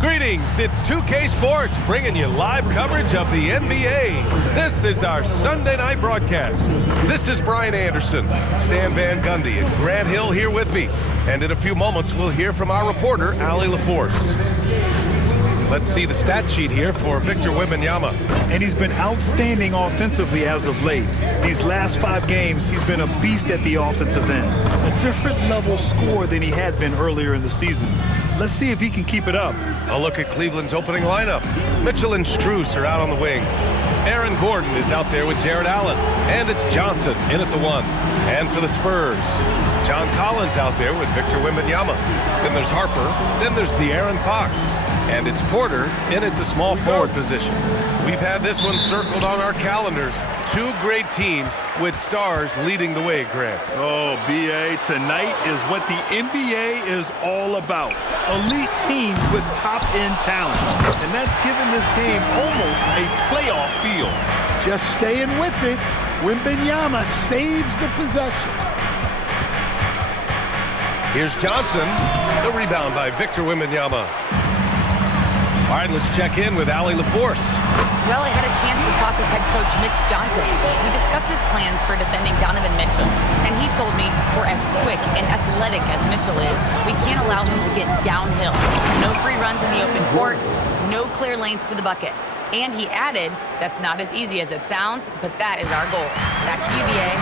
Greetings, it's 2K Sports bringing you live coverage of the NBA. This is our Sunday night broadcast. This is Brian Anderson, Stan Van Gundy, and Grant Hill here with me. And in a few moments, we'll hear from our reporter, Allie LaForce. Let's see the stat sheet here for Victor Wembanyama. And he's been outstanding offensively as of late. These last 5 games, he's been a beast at the offensive end. A different level scorer than he had been earlier in the season. Let's see if he can keep it up. A look at Cleveland's opening lineup. Mitchell and Strus are out on the wings. Aaron Gordon is out there with Jared Allen. And it's Johnson in at the 1. And for the Spurs, John Collins out there with Victor Wembanyama. Then there's Harper. Then there's De'Aaron Fox. And it's Porter in at the small forward position. We've had this one circled on our calendars. 2 great teams with stars leading the way, Grant. Oh, B.A., tonight is what the NBA is all about. Elite teams with top-end talent. And that's given this game almost a playoff feel. Just staying with it. Wembanyama saves the possession. Here's Johnson. The rebound by Victor Wembanyama. All right, let's check in with Allie LaForce. Well, I had a chance to talk with head coach Mitch Johnson. We discussed his plans for defending Donovan Mitchell, and he told me for as quick and athletic as Mitchell is, we can't allow him to get downhill. No free runs in the open court, no clear lanes to the bucket. And he added, that's not as easy as it sounds, but that is our goal. Back to you, B.A.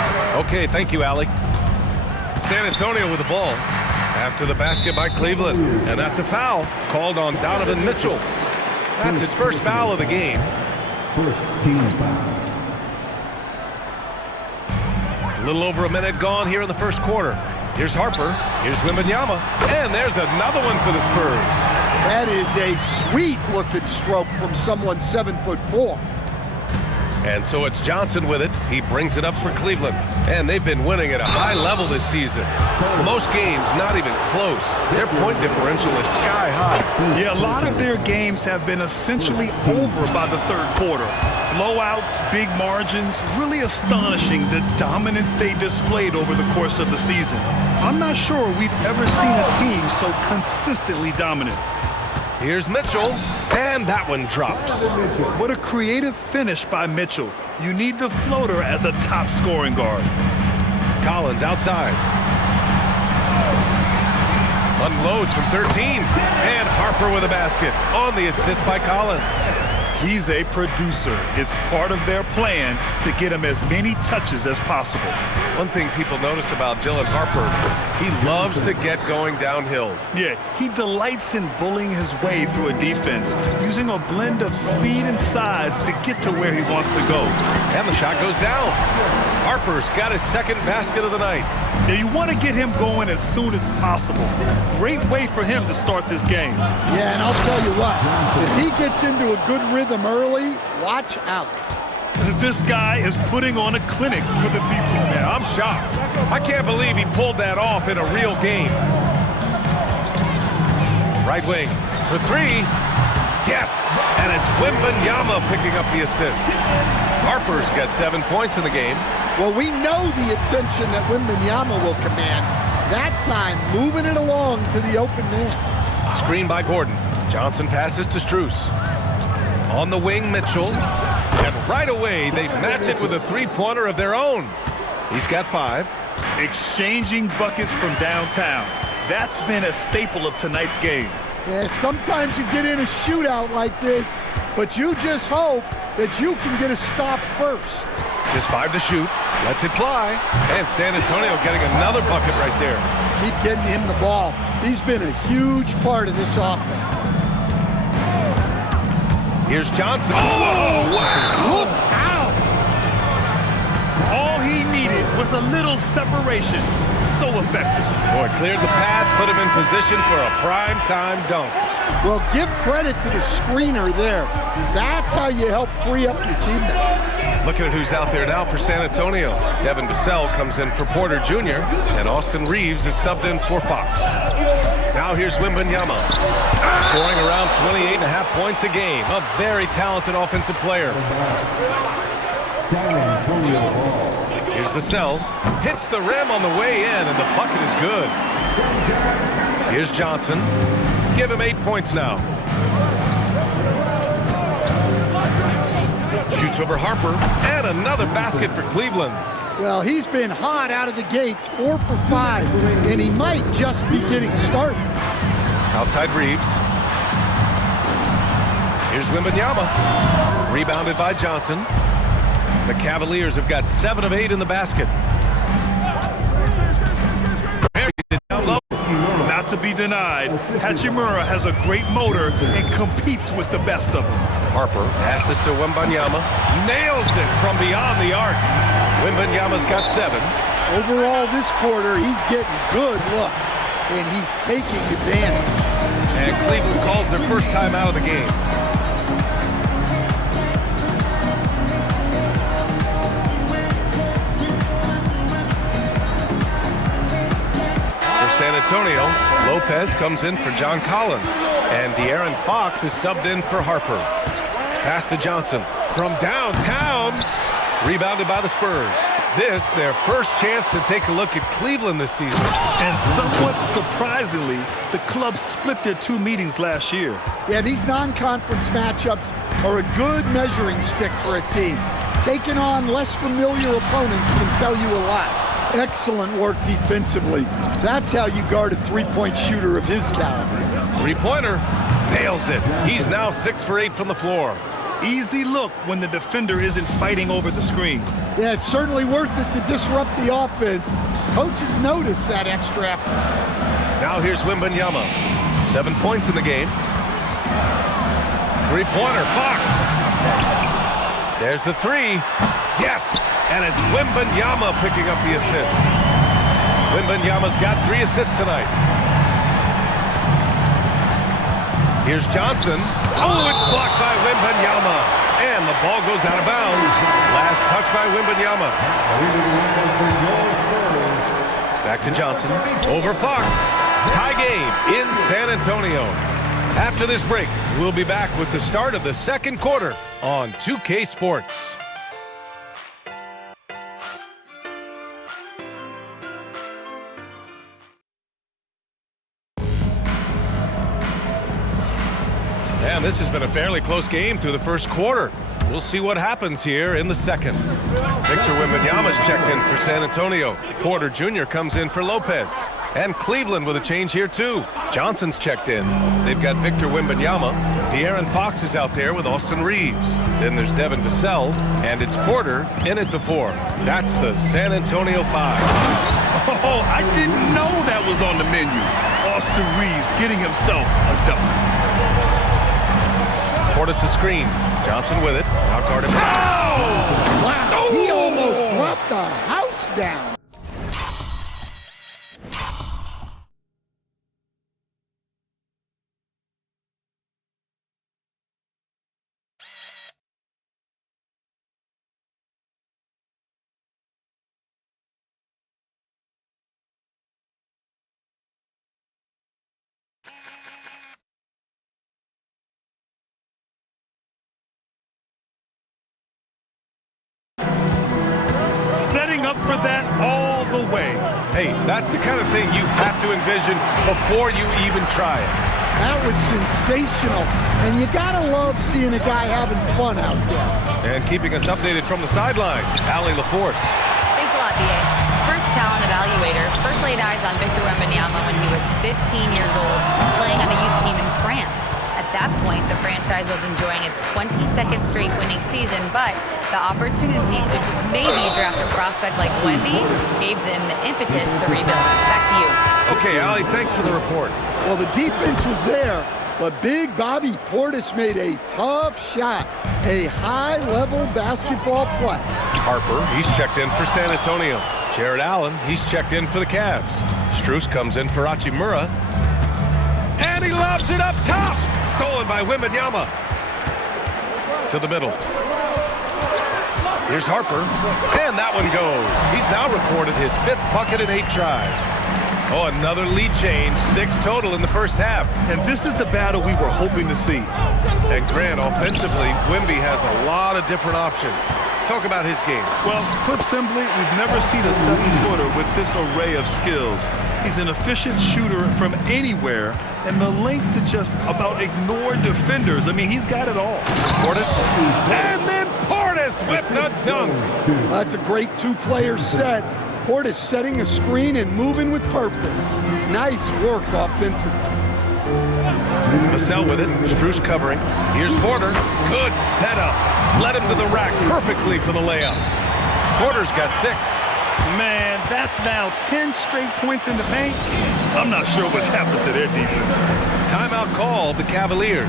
Okay, thank you, Allie. San Antonio with the ball after the basket by Cleveland. And that's a foul called on Donovan Mitchell. That's his first foul of the game. First team foul. A little over a minute gone here in the first quarter. Here's Harper. Here's Wembanyama. And there's another one for the Spurs. That is a sweet-looking stroke from someone 7'4". And so it's Johnson with it. He brings it up for Cleveland. And they've been winning at a high level this season. Most games not even close. Their point differential is sky high. Yeah, a lot of their games have been essentially over by the third quarter. Blowouts, big margins, really astonishing the dominance they displayed over the course of the season. I'm not sure we've ever seen a team so consistently dominant. Here's Mitchell, and that one drops. What a creative finish by Mitchell. You need the floater as a top scoring guard. Collins outside. Unloads from 13. And Harper with a basket on the assist by Collins. He's a producer. It's part of their plan to get him as many touches as possible. One thing people notice about Dylan Harper, he loves to get going downhill. Yeah, he delights in bullying his way through a defense, using a blend of speed and size to get to where he wants to go. And the shot goes down. Harper's got his second basket of the night. Now you want to get him going as soon as possible. Great way for him to start this game. Yeah, and I'll tell you what, if he gets into a good rhythm early, watch out. This guy is putting on a clinic for the people. Man, I'm shocked. I can't believe he pulled that off in a real game. Right wing for 3. Yes, and it's Wembanyama picking up the assist. Harper's got 7 points in the game. Well, we know the attention that Wembanyama will command. That time, moving it along to the open man. Screen by Gordon. Johnson passes to Strus. On the wing, Mitchell. And right away, they match it with a 3-pointer of their own. He's got 5. Exchanging buckets from downtown. That's been a staple of tonight's game. Yeah, sometimes you get in a shootout like this, but you just hope that you can get a stop first. Just 5 to shoot. Lets it fly. And San Antonio getting another bucket right there. Keep getting him the ball. He's been a huge part of this offense. Here's Johnson. Oh, wow. Look out. All he needed was a little separation. So effective. Boy, cleared the path, put him in position for a prime-time dunk. Well, give credit to the screener there. That's how you help free up your teammates. Looking at who's out there now for San Antonio. Devin Vassell comes in for Porter Jr., and Austin Reeves is subbed in for Fox. Now here's Wembanyama, scoring around 28.5 points a game. A very talented offensive player. San Antonio ball. Here's Vassell, hits the rim on the way in, and the bucket is good. Here's Johnson. Give him 8 points now. Shoots over Harper, and another basket for Cleveland. Well, he's been hot out of the gates, 4 for 5, and he might just be getting started. Outside Reeves. Here's Wembanyama. Rebounded by Johnson. The Cavaliers have got 7 of 8 in the basket. Down low. Not to be denied, Hachimura has a great motor and competes with the best of them. Harper passes to Wembanyama. Nails it from beyond the arc. Wembanyama's got 7. Overall this quarter, he's getting good looks, and he's taking advantage. And Cleveland calls their first time out of the game. For San Antonio, Lopez comes in for John Collins, and De'Aaron Fox is subbed in for Harper. Pass to Johnson from downtown. Rebounded by the Spurs. This, their first chance to take a look at Cleveland this season. And somewhat surprisingly, the club split their 2 meetings last year. Yeah, these non-conference matchups are a good measuring stick for a team. Taking on less familiar opponents can tell you a lot. Excellent work defensively. That's how you guard a three-point shooter of his caliber. Three-pointer. Nails it. He's now 6 for 8 from the floor. Easy look when the defender isn't fighting over the screen. Yeah, it's certainly worth it to disrupt the offense. Coaches notice that extra effort. Now here's Wembanyama. 7 points in the game. Three-pointer, Fox. There's the 3. Yes! And it's Wembanyama picking up the assist. Wembanyama's got 3 assists tonight. Here's Johnson. Oh, it's blocked by Wembanyama. And the ball goes out of bounds. Last touch by Wembanyama. Back to Johnson. Over Fox. Tie game in San Antonio. After this break, we'll be back with the start of the second quarter on 2K Sports. And this has been a fairly close game through the first quarter. We'll see what happens here in the second. Victor Wembanyama's checked in for San Antonio. Porter Jr. comes in for Lopez. And Cleveland with a change here too. Johnson's checked in. They've got Victor Wembanyama. De'Aaron Fox is out there with Austin Reeves. Then there's Devin Vassell, and it's Porter in at the 4. That's the San Antonio 5. Oh, I didn't know that was on the menu. Austin Reeves getting himself a dunk. Portis a screen. Johnson with it. Now guarded. Oh! Wow, he almost brought the house down. Setting up for that all the way. Hey, that's the kind of thing you have to envision before you even try it. That was sensational, and you gotta love seeing a guy having fun out there. And keeping us updated from the sideline, Allie LaForce. Thanks a lot, B.A. Spurs talent evaluators first laid eyes on Victor Wembanyama when he was 15 years old, playing on a youth team in France. At that point, the franchise was enjoying its 22nd straight winning season, but the opportunity to just maybe draft a prospect like Wemby gave them the impetus to rebuild. Back to you. Okay, Allie, thanks for the report. Well, the defense was there, but Big Bobby Portis made a tough shot. A high-level basketball play. Harper, he's checked in for San Antonio. Jared Allen, he's checked in for the Cavs. Strus comes in for Hachimura. And he lobs it up top! Stolen by Wembanyama. To the middle. Here's Harper. And that one goes. He's now recorded his 5th bucket in 8 tries. Oh, another lead change. 6 total in the first half. And this is the battle we were hoping to see. And Grant, offensively, Wemby has a lot of different options. Talk about his game. Well, put simply, we've never seen a 7-footer with this array of skills. He's an efficient shooter from anywhere, and the length to just about ignore defenders. I mean, he's got it all. Portis, and then Portis with the dunk. That's a great two-player set. Portis setting a screen and moving with purpose. Nice work offensively. Vassell with it. Strus covering. Here's Porter. Good setup. Led him to the rack perfectly for the layup. Porter's got 6. Man, that's now 10 straight points in the paint. I'm not sure what's happened to their defense. Timeout called the Cavaliers.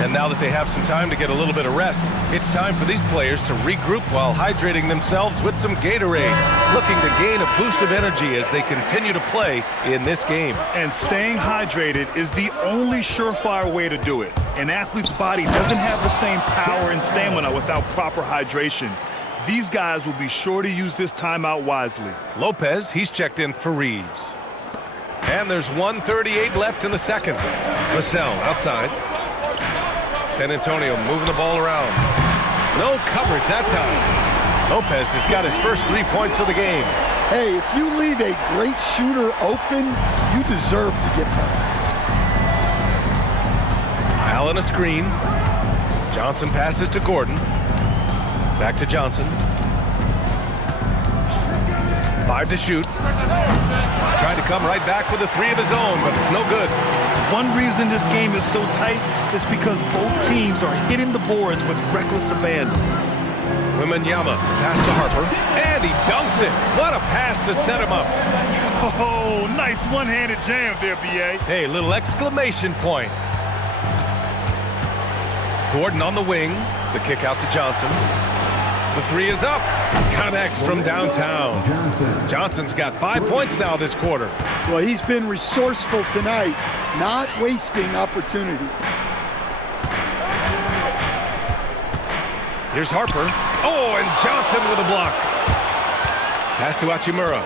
And now that they have some time to get a little bit of rest, it's time for these players to regroup while hydrating themselves with some Gatorade, looking to gain a boost of energy as they continue to play in this game. And staying hydrated is the only surefire way to do it. An athlete's body doesn't have the same power and stamina without proper hydration. These guys will be sure to use this timeout wisely. Lopez, he's checked in for Reeves. And there's 1:38 left in the second. Vassell outside. San Antonio moving the ball around. No coverage that time. Lopez has got his first 3 points of the game. Hey, if you leave a great shooter open, you deserve to get back. Allen a screen. Johnson passes to Gordon. Back to Johnson. 5 to shoot. Trying to come right back with a 3 of his own, but it's no good. One reason this game is so tight is because both teams are hitting the boards with reckless abandon. Wembanyama, pass to Harper, and he dunks it. What a pass to set him up. Oh, nice one-handed jam there, B.A. Hey, little exclamation point. Gordon on the wing. The kick out to Johnson. The 3 is up. Connects from downtown. Johnson's got 5 points now this quarter. Well, he's been resourceful tonight, not wasting opportunities. Here's Harper. Oh, and Johnson with a block. Pass to Hachimura.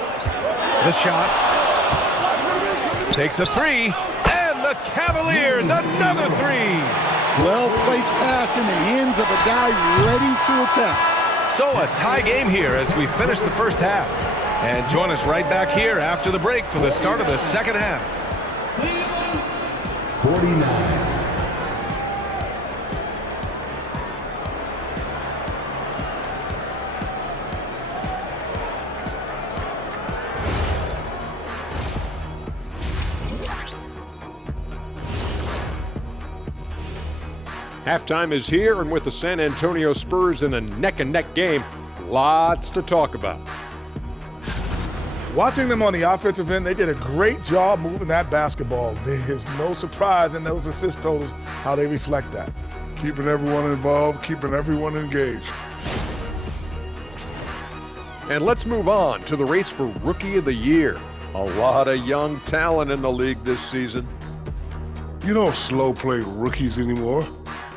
The shot. Takes a 3. And the Cavaliers, another 3. Well-placed pass in the hands of a guy ready to attack. So a tie game here as we finish the first half. And join us right back here after the break for the start of the second half. 49. Halftime is here, and with the San Antonio Spurs in a neck-and-neck game, lots to talk about. Watching them on the offensive end, they did a great job moving that basketball. There's no surprise in those assist totals how they reflect that. Keeping everyone involved, keeping everyone engaged. And let's move on to the race for Rookie of the Year. A lot of young talent in the league this season. You don't slow play rookies anymore.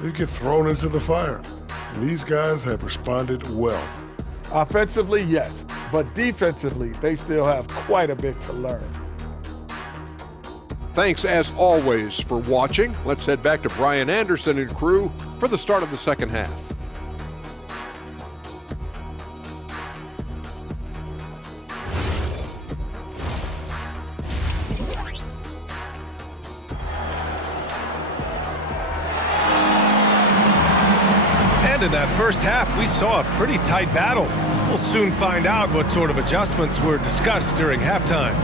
They get thrown into the fire. And these guys have responded well. Offensively, yes, but defensively, they still have quite a bit to learn. Thanks, as always, for watching. Let's head back to Brian Anderson and crew for the start of the second half. In that first half, we saw a pretty tight battle. We'll soon find out what sort of adjustments were discussed during halftime.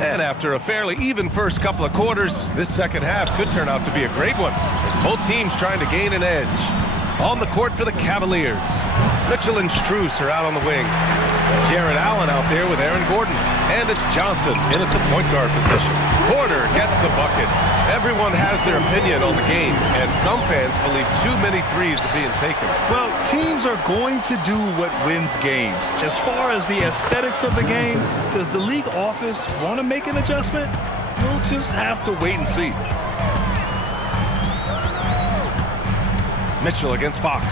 And after a fairly even first couple of quarters, this second half could turn out to be a great one, as both teams trying to gain an edge. On the court for the Cavaliers, Mitchell and Strus are out on the wings. Jared Allen out there with Aaron Gordon. And it's Johnson in at the point guard position. Porter gets the bucket. Everyone has their opinion on the game, and some fans believe too many threes are being taken. Well, teams are going to do what wins games. As far as the aesthetics of the game, does the league office want to make an adjustment? We'll just have to wait and see. Mitchell against Fox.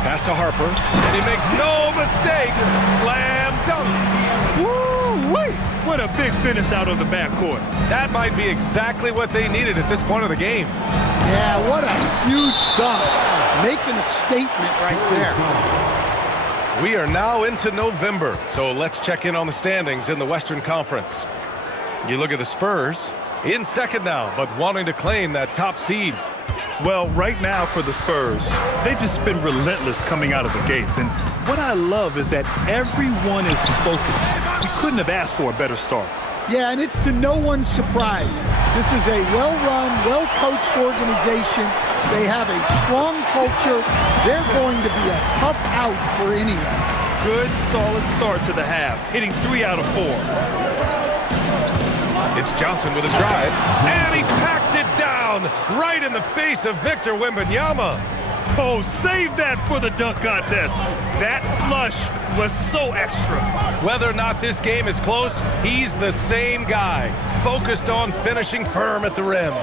Pass to Harper, and he makes no mistake. Slam dunk. Woo-wee! What a big finish out of the backcourt. That might be exactly what they needed at this point of the game. Yeah, what a huge dunk. Making a statement right there. We are now into November, so let's check in on the standings in the Western Conference. You look at the Spurs, in second now, but wanting to claim that top seed. Well, right now for the Spurs, they've just been relentless coming out of the gates. And what I love is that everyone is focused. You couldn't have asked for a better start. Yeah, and it's to no one's surprise. This is a well-run, well-coached organization. They have a strong culture. They're going to be a tough out for anyone. Good, solid start to the half, hitting 3 out of 4. It's Johnson with a drive, and he packs it down right in the face of Victor Wembanyama. Oh, save that for the dunk contest. That flush was so extra. Whether or not this game is close, he's the same guy, focused on finishing firm at the rim.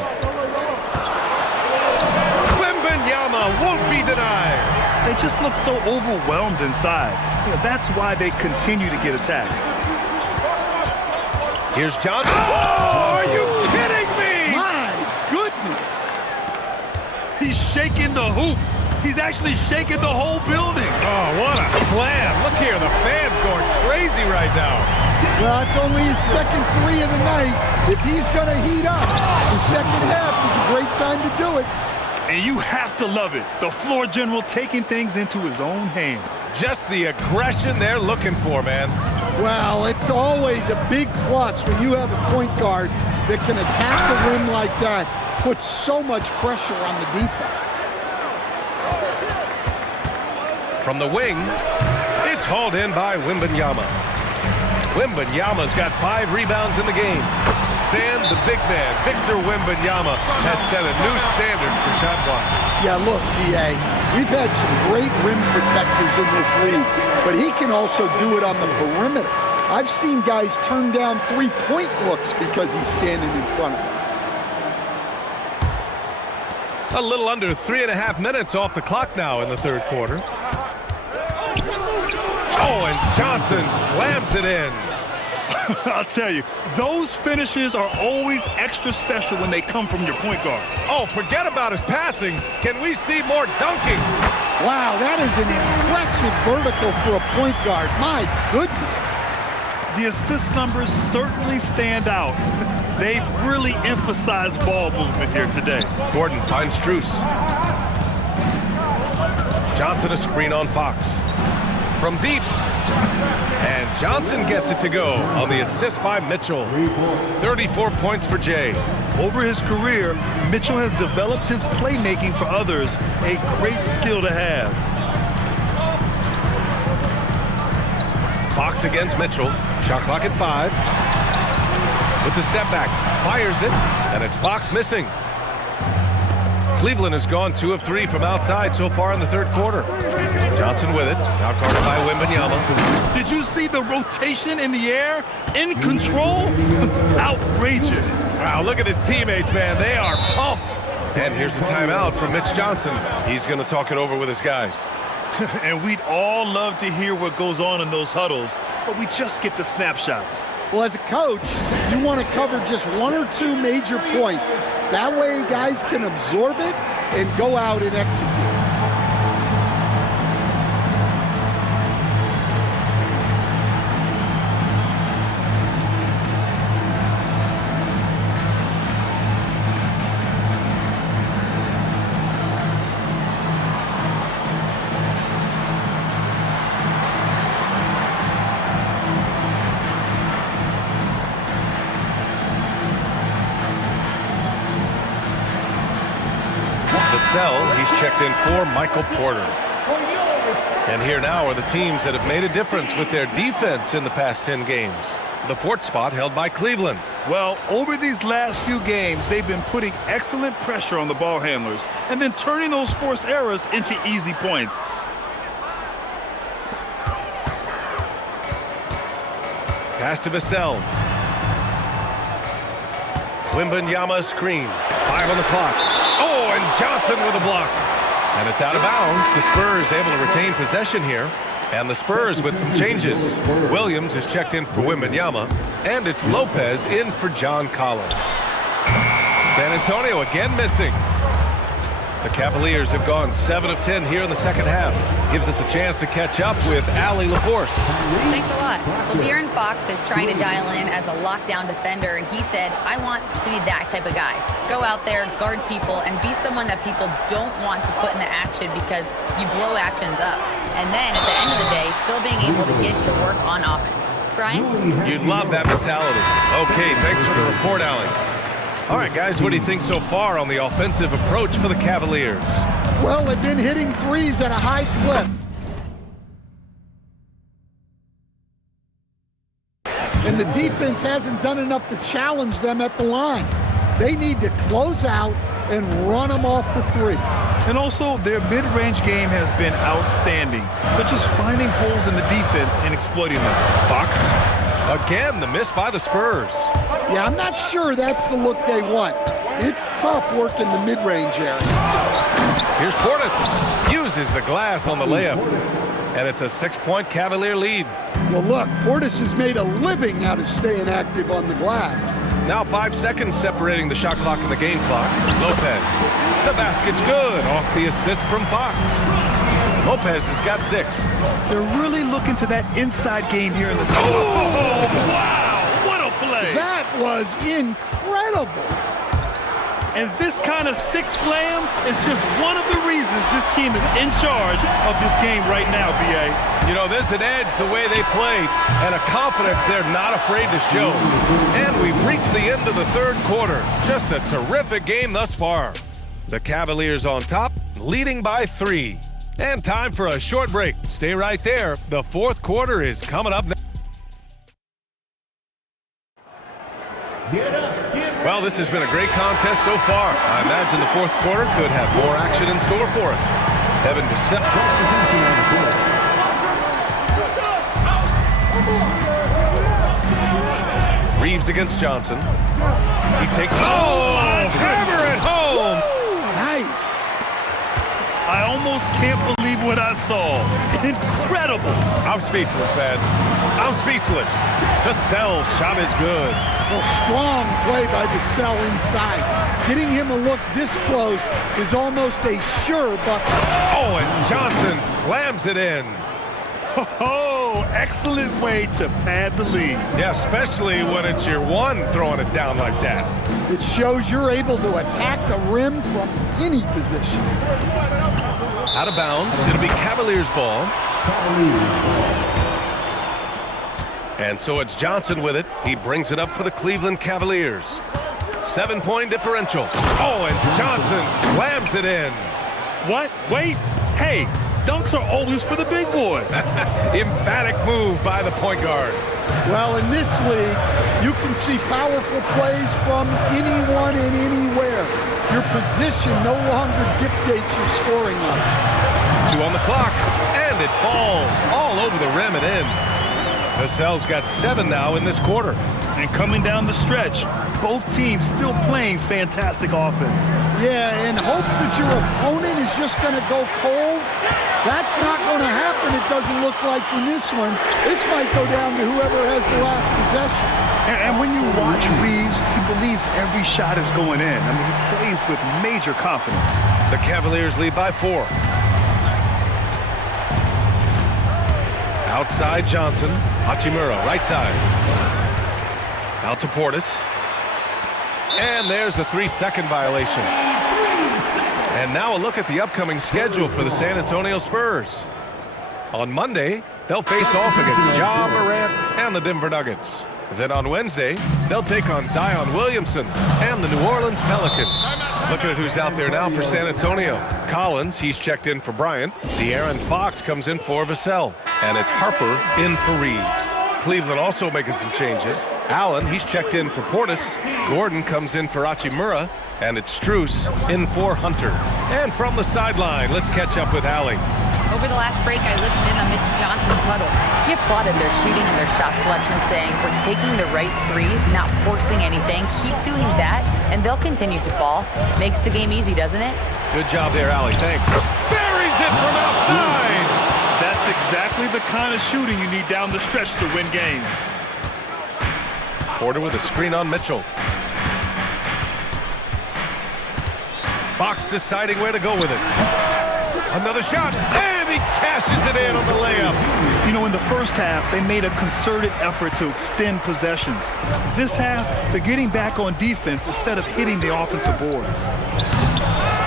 Wembanyama won't be denied. They just look so overwhelmed inside. That's why they continue to get attacked. Here's Johnson. Oh, are you kidding me? My goodness. He's shaking the hoop. He's actually shaking the whole building. Oh, what a slam. Look here, the fans going crazy right now. Well, it's only his second 3 of the night. If he's going to heat up, the second half is a great time to do it. And you have to love it. The floor general taking things into his own hands. Just the aggression they're looking for, man. Well, it's always a big plus when you have a point guard that can attack the rim like that, puts so much pressure on the defense. From the wing, it's hauled in by Wembanyama. Wembanyama's got 5 rebounds in the game. Stan, the big man, Victor Wembanyama, has set a new standard for shot block. Yeah, look, D.A., we've had some great rim protectors in this league, but he can also do it on the perimeter. I've seen guys turn down 3-point looks because he's standing in front of them. A little under 3.5 minutes off the clock now in the third quarter. Oh, and Johnson slams it in. I'll tell you, those finishes are always extra special when they come from your point guard. Oh, forget about his passing. Can we see more dunking? Wow, that is an impressive vertical for a point guard. My goodness. The assist numbers certainly stand out. They've really emphasized ball movement here today. Gordon finds Strus. Johnson a screen on Fox. From deep. And Johnson gets it to go on the assist by Mitchell. 34 points for Jay. Over his career, Mitchell has developed his playmaking for others, a great skill to have. Fox against Mitchell. Shot clock at 5. With the step back, fires it, and it's Fox missing. Cleveland has gone 2 of 3 from outside so far in the third quarter. Johnson with it, now guarded by Wembanyama. Did you see the rotation in the air? In control? Outrageous. Wow, look at his teammates, man. They are pumped. And here's a timeout from Mitch Johnson. He's going to talk it over with his guys. And we'd all love to hear what goes on in those huddles, but we just get the snapshots. Well, as a coach, you want to cover just 1 or 2 major points. That way guys can absorb it and go out and execute. He's checked in for Michael Porter. And here now are the teams that have made a difference with their defense in the past 10 games. The fourth spot held by Cleveland. Well, over these last few games, they've been putting excellent pressure on the ball handlers and then turning those forced errors into easy points. Pass to Vassell. Wembanyama screen. 5 on the clock. Oh, and Johnson with a block. And it's out of bounds. The Spurs able to retain possession here. And the Spurs with some changes. Williams is checked in for Wembanyama. And it's Lopez in for John Collins. San Antonio again missing. The Cavaliers have gone 7 of 10 here in the second half. Gives us a chance to catch up with Allie LaForce. Thanks a lot. Well, De'Aaron Fox is trying to dial in as a lockdown defender, and he said, I want to be that type of guy. Go out there, guard people, and be someone that people don't want to put in the action because you blow actions up. And then at the end of the day, still being able to get to work on offense. Brian? You'd love that mentality. Okay, thanks for the report, Allie. All right, guys, what do you think so far on the offensive approach for the Cavaliers? Well, they've been hitting threes at a high clip. And the defense hasn't done enough to challenge them at the line. They need to close out and run them off the three. And also, their mid-range game has been outstanding. They're just finding holes in the defense and exploiting them. Fox, again, the miss by the Spurs. Yeah, I'm not sure that's the look they want. It's tough working the mid-range area. Here's Portis. Uses the glass on the layup. And it's a 6-point Cavalier lead. Well, look, Portis has made a living out of staying active on the glass. Now 5 seconds separating the shot clock and the game clock. Lopez. The basket's good off the assist from Fox. Lopez has got 6. They're really looking to that inside game here in this. Oh, wow! What a play! That was incredible. And this kind of six slam is just one of the reasons this team is in charge of this game right now, B.A. You know, there's an edge the way they played and a confidence they're not afraid to show. And we've reached the end of the third quarter. Just a terrific game thus far. The Cavaliers on top, leading by 3. And time for a short break. Stay right there. The fourth quarter is coming up next. Well, this has been a great contest so far. I imagine the fourth quarter could have more action in store for us. Evan Bissett. Reeves against Johnson. He takes. Oh, Harper at home. Nice. I almost can't believe what I saw. Incredible. I'm speechless, man. I'm speechless. Vassell's shot is good. Well, strong play by Vassell inside. Getting him a look this close is almost a sure bucket. Oh, and Johnson slams it in. Oh, excellent way to pad the lead. Yeah, especially when it's your one throwing it down like that. It shows you're able to attack the rim from any position. Out of bounds. It'll be Cavaliers ball. And so it's Johnson with it. He brings it up for the Cleveland Cavaliers. 7-point differential. Oh, and Johnson slams it in. What? Wait. Hey, dunks are always for the big boys. Emphatic move by the point guard. Well, in this league, you can see powerful plays from anyone and anywhere. Your position no longer dictates your scoring line. 2 on the clock, and it falls all over the rim and in. Vassell's got 7 now in this quarter. And coming down the stretch, both teams still playing fantastic offense. Yeah, in hopes that your opponent is just going to go cold, that's not going to happen, it doesn't look like in this one. This might go down to whoever has the last possession. And when you watch Reeves, he believes every shot is going in. I mean, he plays with major confidence. The Cavaliers lead by 4. Outside Johnson. Hachimura, right side. Out to Portis. And there's a 3-second violation. And now a look at the upcoming schedule for the San Antonio Spurs. On Monday, they'll face off against Ja Morant and the Denver Nuggets. Then on Wednesday, they'll take on Zion Williamson and the New Orleans Pelicans. Looking at who's out there now for San Antonio. Collins, he's checked in for Bryant. De'Aaron Fox comes in for Vassell. And it's Harper in for Reeves. Cleveland also making some changes. Allen, he's checked in for Portis. Gordon comes in for Hachimura. And it's Strus in for Hunter. And from the sideline, let's catch up with Allie. Over the last break, I listened in on Mitch Johnson's huddle. He applauded their shooting and their shot selection, saying, "We're taking the right threes, not forcing anything. Keep doing that, and they'll continue to fall." Makes the game easy, doesn't it? Good job there, Allie. Thanks. Buries it from outside. That's exactly the kind of shooting you need down the stretch to win games. Porter with a screen on Mitchell. Fox deciding where to go with it. Another shot, and he cashes it in on the layup. You know, in the first half, they made a concerted effort to extend possessions. This half, they're getting back on defense instead of hitting the offensive boards.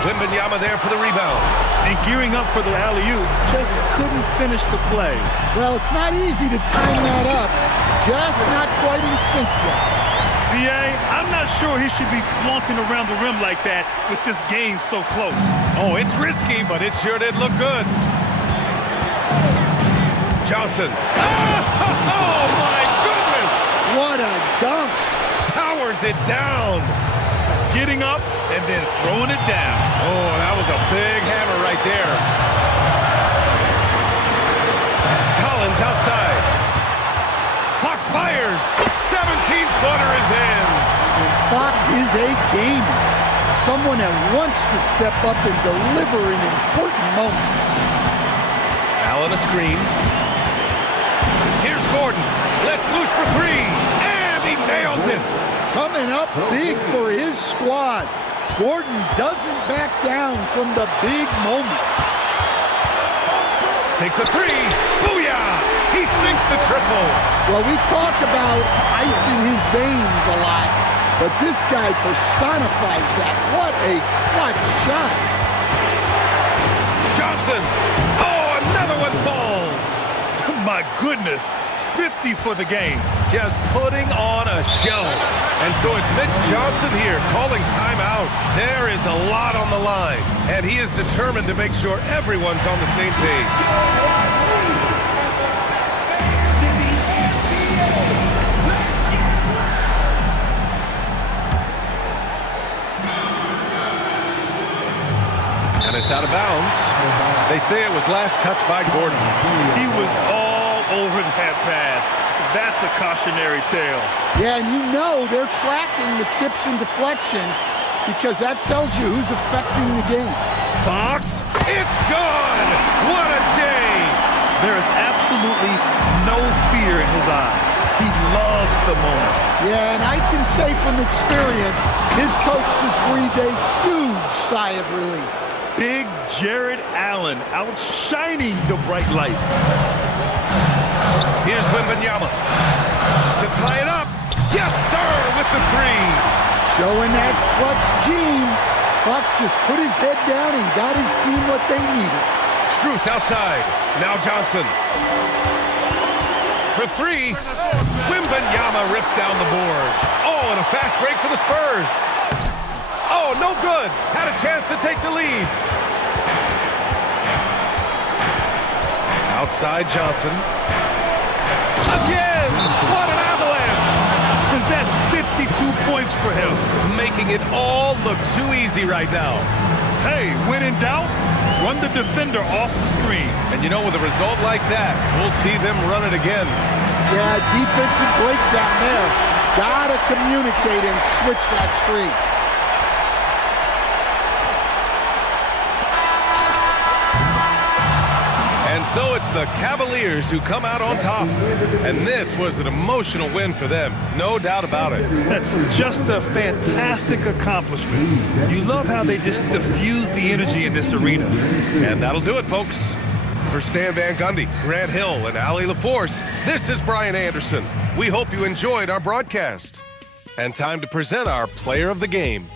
Wembanyama there for the rebound. And gearing up for the alley-oop, just couldn't finish the play. Well, it's not easy to time that up. Just not quite in sync yet. B.A., I'm not sure he should be flaunting around the rim like that with this game so close. Oh, it's risky, but it sure did look good. Johnson. Oh, my goodness! What a dunk! Powers it down. Getting up and then throwing it down. Oh, that was a big hammer right there. Collins outside. Fox fires. 17-footer is in. And Fox is a gamer. Someone that wants to step up and deliver in important moments. Allen a screen. Here's Gordon. Let's loose for three. And he nails it. Coming up big for his squad. Gordon doesn't back down from the big moment. Takes a three. Booyah! He sinks the triple. Well, we talk about ice in his veins a lot, but this guy personifies that. What a clutch shot. Johnson. Oh, another one falls. My goodness, 50 for the game. Just putting on a show. And so it's Mitch Johnson here calling timeout. There is a lot on the line, and he is determined to make sure everyone's on the same page. And it's out of bounds. They say it was last touched by Gordon. He was all over that pass. That's a cautionary tale. Yeah, and you know they're tracking the tips and deflections because that tells you who's affecting the game. Fox, it's gone! What a J! There is absolutely no fear in his eyes. He loves the moment. Yeah, and I can say from experience, his coach just breathed a huge sigh of relief. Big Jared Allen outshining the bright lights. Here's Wembanyama to tie it up. Yes, sir, with the three. Showing that clutch gene. Fox just put his head down and got his team what they needed. Strus outside. Now Johnson. For three. Wembanyama rips down the board. Oh, and a fast break for the Spurs. Oh, no good. Had a chance to take the lead. Outside Johnson. Again! What an avalanche! That's 52 points for him. Making it all look too easy right now. Hey, when in doubt, run the defender off the screen. And you know, with a result like that, we'll see them run it again. Yeah, defensive breakdown there. Gotta communicate and switch that screen. And so it's the Cavaliers who come out on top. And this was an emotional win for them, no doubt about it. Just a fantastic accomplishment. You love how they just diffuse the energy in this arena. And that'll do it, folks. For Stan Van Gundy, Grant Hill, and Allie LaForce, this is Brian Anderson. We hope you enjoyed our broadcast. And time to present our player of the game.